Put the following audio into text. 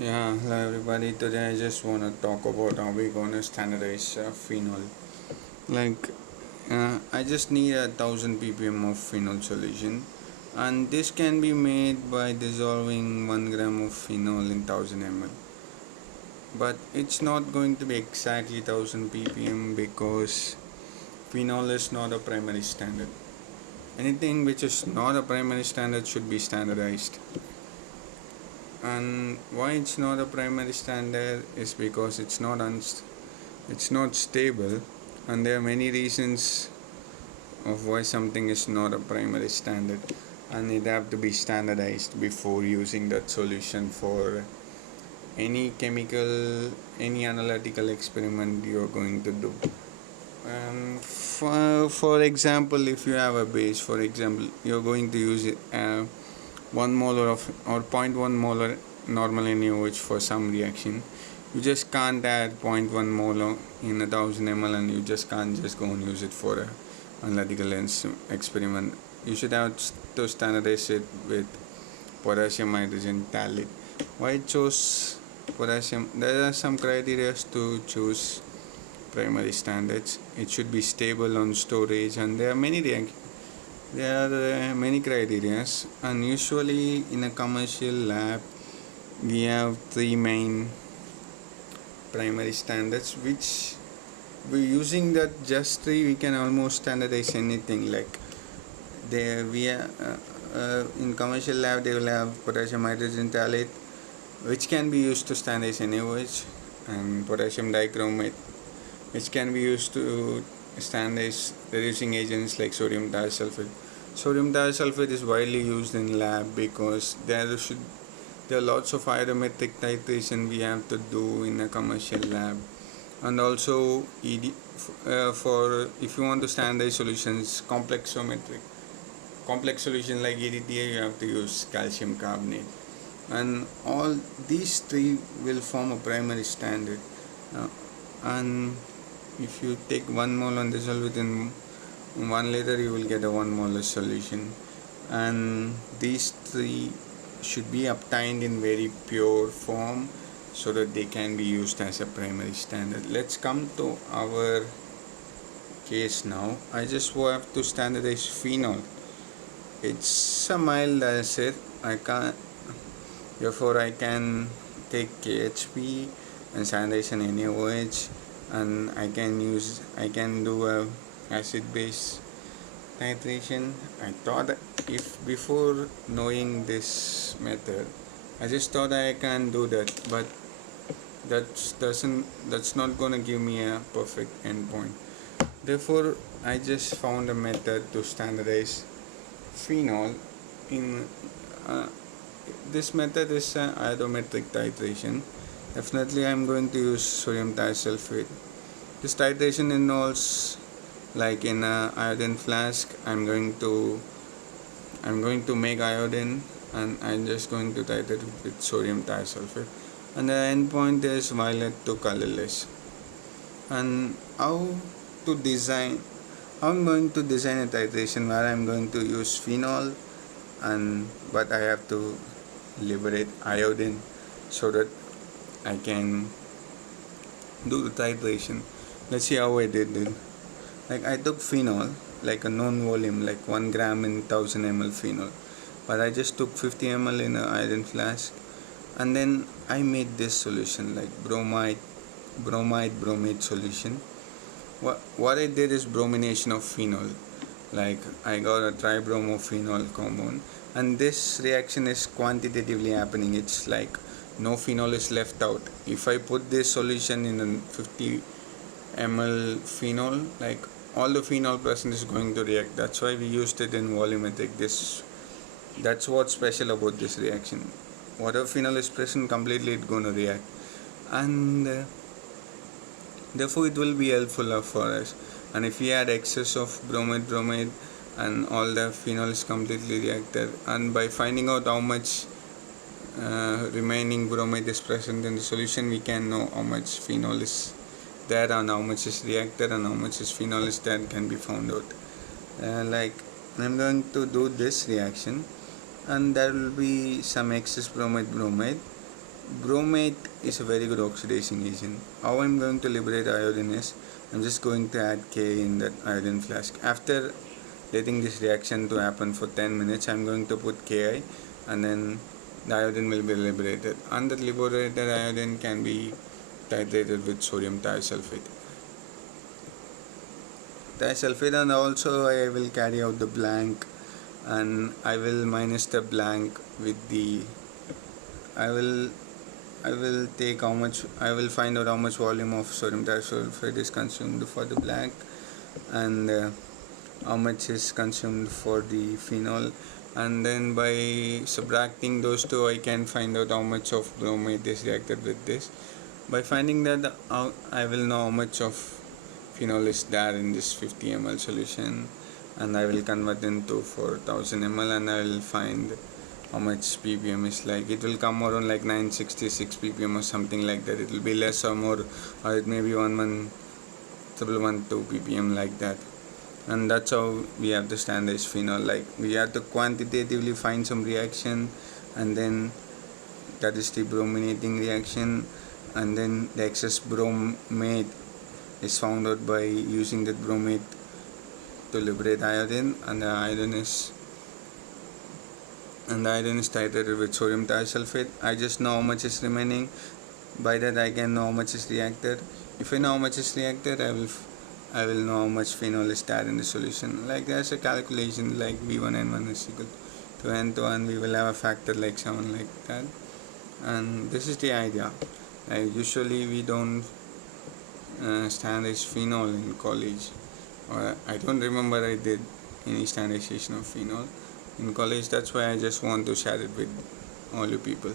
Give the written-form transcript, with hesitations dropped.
Yeah, hello everybody. Today I just want to talk about how we're gonna standardize phenol. Like, I just need 1000 ppm of phenol solution, and this can be made by dissolving 1 gram of phenol in 1000 ml. But it's not going to be exactly 1000 ppm because phenol is not a primary standard. Anything which is not a primary standard should be standardized. And why it's not a primary standard is because it's not stable, and there are many reasons of why something is not a primary standard, and it have to be standardized before using that solution for any chemical, any analytical experiment you're going to do. For example, if you have a base, for example, you're going to use it 1 molar of or zero point 0.1 molar normal NaOH for some reaction. You just can't add 0.1 molar in 1000 ml, and you just can't just go and use it for a analytical experiment. You should have to standardize it with potassium hydrogen thalate. Why choose potassium? There are some criteria to choose primary standards. It should be stable on storage, and there are many criteria, and usually in a commercial lab we have three main primary standards, which we using that just three we can almost standardize anything. Like they we in commercial lab they will have potassium hydrogen thalate, which can be used to standardize NaOH, and potassium dichromate, which can be used to standardize reducing agents like sodium thiosulfate. Sodium thiosulfate is widely used in lab because there are lots of iodometric titration we have to do in a commercial lab, and also for if you want to standardize solutions, complex solution like EDTA, you have to use calcium carbonate, and all these three will form a primary standard. And if you take 1 mole and dissolve it in 1 liter, you will get a 1 molar solution, and these three should be obtained in very pure form so that they can be used as a primary standard. Let's come to our case now. I just have to standardize phenol. It's a mild acid. I can Therefore I can take KHP and standardize an NaOH, and I can do a acid base titration. I thought if before knowing this method, I just thought I can do that, but that's not gonna give me a perfect endpoint. Therefore, I just found a method to standardize phenol. In this method is iodometric titration. Definitely, I'm going to use sodium thiosulfate. This titration involves, like in a iodine flask, I'm going to make iodine, and I'm just going to titrate it with sodium thiosulfate, and the endpoint is violet to colorless. And to design I'm going to design a titration where I'm going to use phenol, and but I have to liberate iodine so that I can do the titration. Let's see how I did it. Like I took phenol, like a known volume, like 1 gram in 1000 ml phenol, but I just took 50 ml in an iron flask, and then I made this solution like bromide solution. What I did is bromination of phenol. Like I got a tribromophenol compound, and this reaction is quantitatively happening. It's like no phenol is left out. If I put this solution in a 50 ml phenol, like all the phenol present is going to react. That's why we used it in volumetric. That's what's special about this reaction. Whatever phenol is present, completely it's going to react, and therefore it will be helpful for us. And if we add excess of bromide, and all the phenol is completely reacted, and by finding out how much remaining bromide is present in the solution, we can know how much phenol is there and how much is reacted and how much is phenol is there can be found out. Like I'm going to do this reaction, and there will be some excess bromide, bromate is a very good oxidation agent. How I'm going to liberate iodine is I'm just going to add Ka in that iodine flask. After letting this reaction to happen for 10 minutes, I'm going to put Ki, and then the iodine will be liberated. And that liberated iodine can be titrated with sodium thisulfate, and also I will carry out the blank, and I will minus the blank with the I will I will take how much I will find out how much volume of sodium thisulfate is consumed for the blank, and how much is consumed for the phenol, and then by subtracting those two I can find out how much of bromate is reacted with this. By finding that out, I will know how much of phenol is there in this 50 ml solution, and I will convert into 4000 ml, and I will find how much ppm is. Like it will come around like 966 ppm or something like that. It will be less or more, or it may be 1112 ppm, like that. And that's how we have the standardized phenol. Like we have to quantitatively find some reaction, and then that is the brominating reaction, and then the excess bromate is found out by using that bromate to liberate iodine, and the iodine is titrated with sodium thisulfate. I just know how much is remaining. By that I can know how much is reacted. If I know how much is reacted, I will know how much phenol is there in the solution. Like there's a calculation like V1 N1 is equal to N2, and we will have a factor like 7, like that. And this is the idea. Like usually we don't standardize phenol in college, or I don't remember I did any standardization of phenol in college. That's why I just want to share it with all you people.